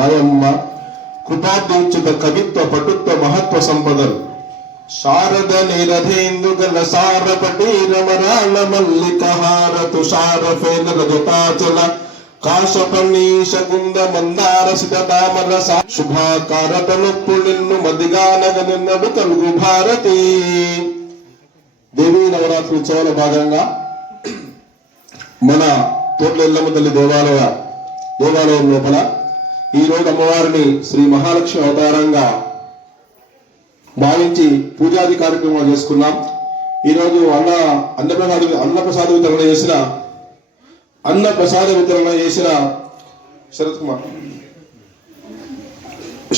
నాయమ్మ కృపాదీక్షిత కవిత్వ పటుత్వ మహత్వ సంపదలు శారద నిరధేందుగల సారపటి రమరాళ మల్లిక హార తుషార ఫేన రజతాచల కాశపనీష కుంద మందార సిత తామర శుభాకారతనొప్పు నిన్ను మదిగానగనడు కలుగు భారతి. దేవీ నవరాత్రి ఉత్సవాల భాగంగా మన తోట్ల ఎల్లమ్మ తల్లి దేవాలయం లోపల ఈ రోజు అమ్మవారిని శ్రీ మహాలక్ష్మి అవతారంగా భావించి పూజాది కార్యక్రమాలు చేసుకున్నాం. ఈరోజు అన్నప్రసాద వితరణ చేసిన శరత్ కుమార్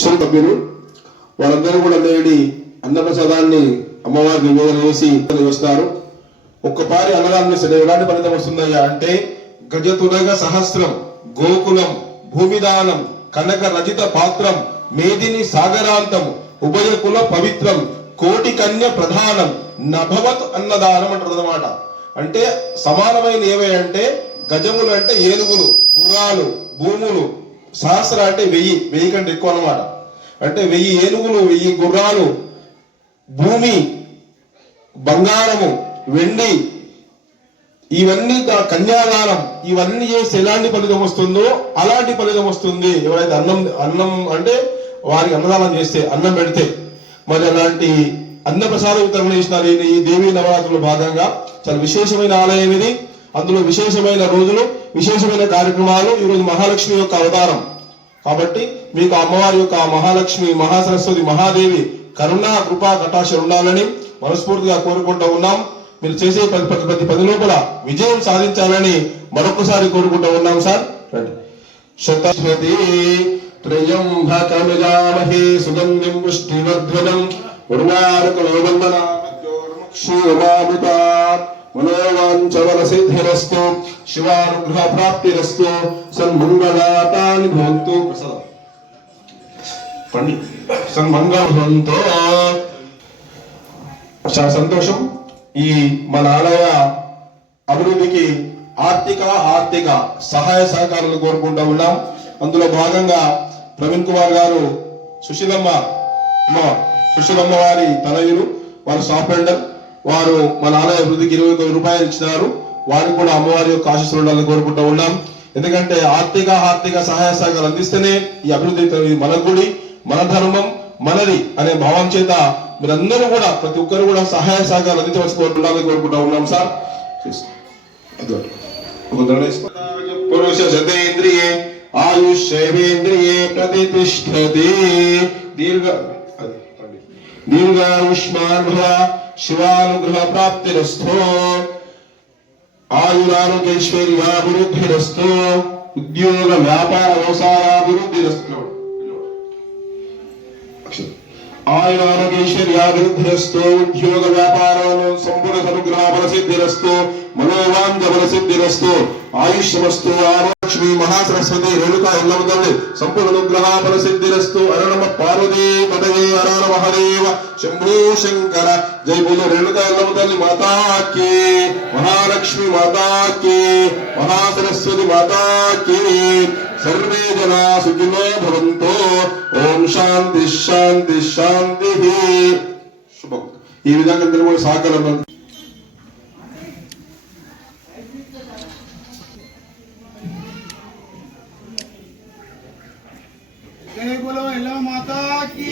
సభ్యులు వారందరూ కూడా నేడి అన్నప్రసాదాన్ని అమ్మవారి నివేదన చేసి వస్తారు. ఒక్కపారి అన్నదాన్ని ఎలాంటి ఫలితం వస్తుందయ్యా అంటే గజతురగ సహస్రం గోకులం భూమిదానం కనక రచిత పాత్రం మేదిని సాగరాంతం ఉభయకుల పవిత్రం కోటి కన్య ప్రధానం నభవత్ అన్నదానం అంటారు అన్నమాట. అంటే సమానమైన ఏవే అంటే గజములు అంటే ఏనుగులు, గుర్రాలు, భూములు, సహస్ర అంటే 1000 కంటే ఎక్కువ అన్నమాట. అంటే 1000 ఏనుగులు, 1000 గుర్రాలు, భూమి, బంగారము, వెండి, ఇవన్నీ కన్యాదానం, ఇవన్నీ చేస్తే ఎలాంటి ఫలితం వస్తుందో అలాంటి ఫలితం వస్తుంది. ఎవరైతే అన్నం అంటే వారికి అన్నదానం చేస్తే, అన్నం పెడితే. మరి అలాంటి అన్నప్రసాద వితరణ చేసినారు ఈ దేవీ నవరాత్రుల భాగంగా. చాలా విశేషమైన ఆలయం ఇది. అందులో విశేషమైన రోజులు, విశేషమైన కార్యక్రమాలు. ఈరోజు మహాలక్ష్మి యొక్క అవతారం కాబట్టి మీకు అమ్మవారి యొక్క మహాలక్ష్మి, మహాసరస్వతి, మహాదేవి కరుణా కృపా కటాక్ష ఉండాలని మనస్ఫూర్తిగా కోరుకుంటూ ఉన్నాం. మీరు చేసే ప్రతి పది లోపల విజయం సాధించాలని మరొకసారి కోరుకుంటూ ఉన్నాం సార్. రండి. శతశ్వతి త్రయంబకమిజామహే సుగంధిం పుష్టివర్ధనం ఉర్వారుకలోబంధనామృతాత్ మనోవాంఛవలసిద్ధిరస్తు శివానుగ్రహ ప్రాప్తిరస్తు సన్మంగళాతాని భవంతు. ప్రసాదం పండి సన్మంగళంతో చాలా సంతోషం. ఈ మన ఆలయ అభివృద్ధికి ఆర్థిక సహాయ సహకారాలు కోరుకుంటూ ఉన్నాం. అందులో భాగంగా ప్రవీణ్ కుమార్ గారు సుశీలమ్మ వారి తనయులు, వారు షాప్ హెల్డర్, వారు మన ఆలయ అభివృద్ధికి 21 రూపాయలు ఇచ్చినారు. వారికి కూడా అమ్మవారి యొక్క ఆశీస్సులు ఉండాలని కోరుకుంటూ ఉన్నాం. ఎందుకంటే ఆర్థిక సహాయ సహకారాలు అందిస్తేనే ఈ అభివృద్ధి మన గుడి, మన ధర్మం, మనది అనే భావం చేత మీరందరూ కూడా ప్రతి ఒక్కరు కూడా సహాయ సహకారాలు అందించవలసి కోరుకుంటూ ఉన్నాం సార్. పురుష శతేంద్రియే ఆయుష్యేంద్రియే ప్రతిష్ఠతే దీర్ఘాయుష్మాన్ భవ శివానుగ్రహ ప్రాప్తిరస్తు ఆయురారోగ్యైశ్వర్యాభివృద్ధిరస్తు ఉద్యోగ వ్యాపార వ్యవసాయాభివృద్ధిరస్తు ఆయురారోగ్యైశ్వర్యాభివృద్ధిరస్తు ఉద్యోగ వ్యాపారంలో సంపూర్ణ అనుగ్రహ బలసిద్ధిరస్తు మనోవాంఛ బలసిద్ధిరస్తు ఆయుష్యమస్తు. లక్ష్మీ మహాసరస్వతి రేణుకా ఎల్లమ్మ తల్లి సంపూర్ణ అనుగ్రహ బలసిద్ధిరస్తు. అరణమ పార్వతీ పదవే అరణ మహదేవ శంభో శంకర. జై బోలో రేణుకా ఎల్లమ్మ తల్లి మాతాకి, మహాలక్ష్మి మాతాకి, మహాసరస్వతి మాతాకి. సర్వే జనా సుఖినో భవంతు. ఓం శాంతి శాంతి శాంతి. శుభం. ఈ విధంగా అందరూ కూడా సహకారం. जय बोलो एल्लम्मा माता की।